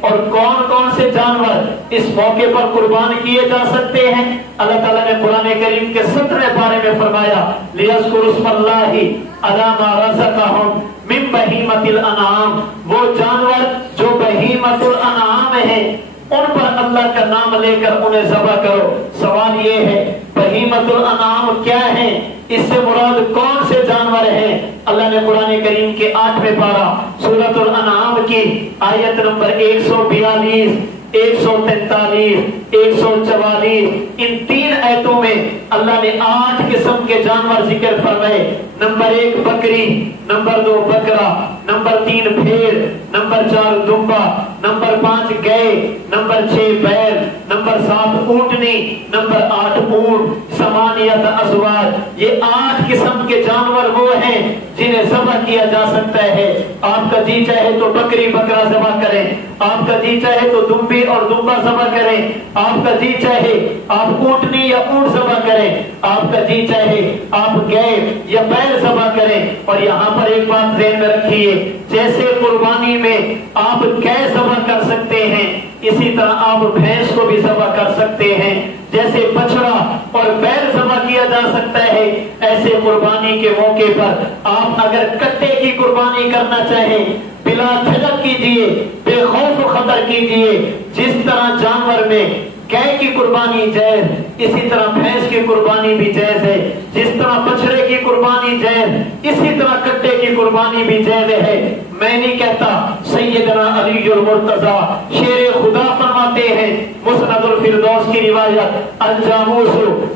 اور کون کون سے جانور اس موقع پر قربان کیے جا سکتے ہیں؟ اللہ تعالیٰ نے قرآن کریم کے 17 پارے میں فرمایا لِيَذْكُرُوا اسْمَ اللَّهِ عَلَىٰ مَا رَزَقَهُم مِّن بَهِيمَةِ الْأَنْعَامِ، وہ جانور جو بہیمۃ الانعام ہیں ان پر اللہ کا نام لے کر انہیں ذبح کرو۔ سوال یہ ہے بہیمۃ الانعام کیا ہے؟ اس سے مراد کون سے جانور ہیں؟ اللہ نے قرآن کریم کے 8ویں پارہ سورۃ الانعام کی آیت نمبر 142 143 144 ان 3 آیتوں میں اللہ نے 8 قسم کے جانور ذکر فرمائے۔ نمبر 1 بکری، نمبر 2 بکرا، نمبر 3 بھیڑ، نمبر 4 دمبا، نمبر 5 گائے، نمبر 6 بیل، نمبر 7 اونٹنی، نمبر 8 اونٹ، ثمانیۃ ازواج۔ یہ 8 قسم کے جانور وہ ہیں جنہیں ذبح کیا جا سکتا ہے۔ آپ کا جی چاہے تو بکری بکرا ذبح کریں، آپ کا جی چاہے تو دمبی اور دمبا ذبح کریں، آپ کا جی چاہے آپ اونٹنی یا اونٹ ذبح کریں، آپ کا جی چاہے آپ گائے یا بیل ذبح کریں۔ اور یہاں پر ایک بات ذہن میں رکھیے، جیسے قربانی میں آپ گائے ذبح کر سکتے ہیں اسی طرح آپ بھینس کو بھی ذبح کر سکتے ہیں۔ جیسے بچڑا اور بیل ذبح کیا جا سکتا ہے، ایسے قربانی کے موقع پر آپ اگر کٹے کی قربانی کرنا چاہیں بلا جھجک کیجئے، بے خوف و خطر کیجئے۔ جس طرح جانور میں گائے کی قربانی جائز، اسی طرح بھینس کی قربانی بھی جائز ہے۔ جس طرح بچڑے کی قربانی جائز، اسی طرح کٹے کی قربانی بھی جائز ہے۔ میں نہیں کہتا، سیدنا علی المرتضیٰ شیر خدا فرماتے ہیں مسند الفردوس کی روایت الجاموس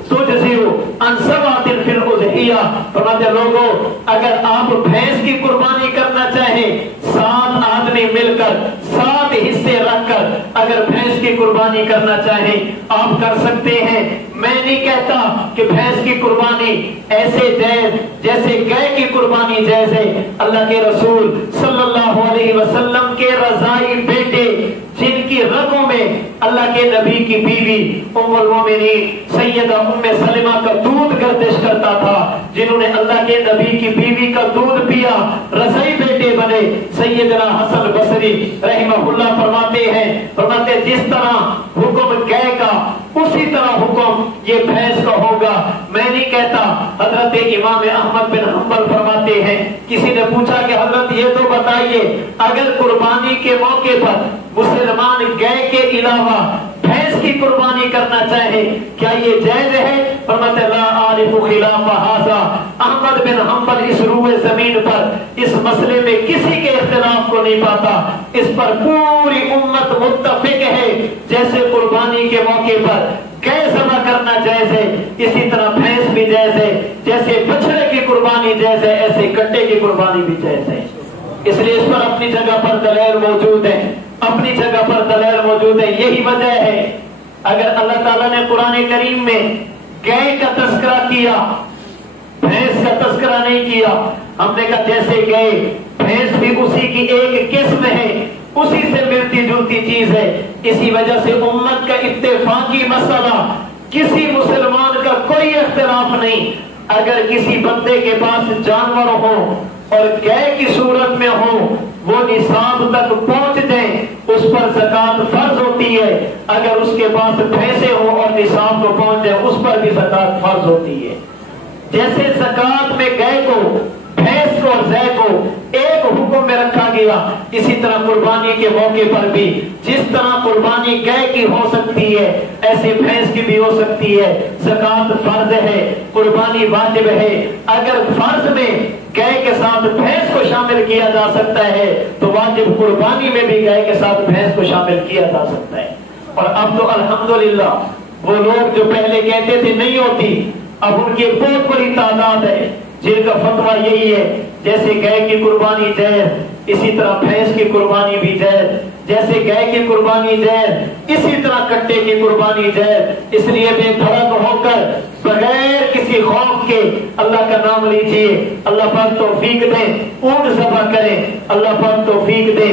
تجزی عن 7 فی الاضحیہ، فرماتے لوگوں اگر آپ بھینس کی قربانی کرنا چاہیں 7 آدمی مل کر 7 حصے رکھ کر اگر بھینس کی قربانی کرنا چاہیں آپ کر سکتے ہیں۔ میں نہیں کہتا کہ بھینس کی قربانی ایسے جائز جیسے گائے کی قربانی جائز ہے۔ اللہ کے رسول صلی اللہ علیہ وسلم کے رضائی بیٹے جن کی رگوں میں اللہ کے نبی کی بیوی ام المومنین سیدہ ام سلمہ کا دودھ گردش کرتا تھا، جنہوں نے اللہ کے نبی کی بیوی کا دودھ پیا، رضائی بیٹے بنے۔ سیدنا حسن بصری رحمہ اللہ فرماتے ہیں، فرماتے جس طرح حکم گائے کا اسی طرح حکم یہ بھینس کا ہوگا۔ میں نہیں کہتا، حضرت امام احمد بن حنبل فرماتے ہیں کسی نے پوچھا کہ حضرت یہ تو بتائیے اگر قربانی کے موقع پر مسلمان گائے کے علاوہ بھینس کی قربانی کرنا چاہے کیا یہ جائز ہے؟ فرماتے لا عارف خلاف ھذا، احمد بن حنبل اس روئے زمین پر اس مسئلے میں کسی کے اختلاف کو نہیں پاتا، اس پر پوری امت متفق ہے۔ جیسے قربانی کے موقع پر گائے ذبح کرنا جائز ہے، اسی طرح بھینس بھی جائز ہے۔ جیسے بچڑے کی قربانی جائز ہے، ایسے کٹے کی قربانی بھی جائز ہے۔ اس لیے اس پر اپنی جگہ پر دلائل موجود ہے، اپنی جگہ پر دلائل موجود ہے۔ یہی وجہ ہے اگر اللہ تعالیٰ نے قرآن کریم میں گائے کا تذکرہ کیا، بھینس کا تذکرہ نہیں کیا، ہم نے کہا جیسے گائے بھینس بھی اسی کی ایک قسم ہے، اسی سے ملتی جلتی چیز ہے۔ اسی وجہ سے امت کا اتفاقی مسئلہ، کسی مسلمان کا کوئی اختلاف نہیں، اگر کسی بندے کے پاس جانور ہو اور گائے کی صورت میں ہو، وہ نصاب تک پہنچ جائیں اس پر زکوٰۃ فرض ہوتی ہے۔ اگر اس کے پاس بھینسیں ہوں اور نصاب کو پہنچ جائیں اس پر بھی زکوٰۃ فرض ہوتی ہے۔ جیسے زکوٰۃ میں گائے کو، بھینس کو اور زے کو ایک حکم میں رکھا گیا، اسی طرح قربانی کے موقع پر بھی جس طرح قربانی گائے کی ہو سکتی ہے ایسے بھینس کی بھی ہو سکتی ہے۔ زکوٰۃ فرض ہے، قربانی واجب ہے۔ اگر فرض میں گائے کے ساتھ بھینس کو شامل کیا جا سکتا ہے تو واجب قربانی میں بھی گائے کے ساتھ بھینس کو شامل کیا جا سکتا ہے۔ اور اب تو الحمدللہ وہ لوگ جو پہلے کہتے تھے نہیں ہوتی، اب ان کی بہت بڑی تعداد ہے جن کا فتویٰ یہی ہے جیسے گائے کی قربانی جائز اسی طرح بھینس کی قربانی بھی جائز، جیسے گائے کی قربانی جائز اسی طرح کٹے کی قربانی جائز۔ اس لیے بے دھڑک ہو کر بغیر کسی خوف کے اللہ کا نام لیجئے، اللہ پاک توفیق دیں، اونٹ ذبح کریں، اللہ پاک توفیق دیں،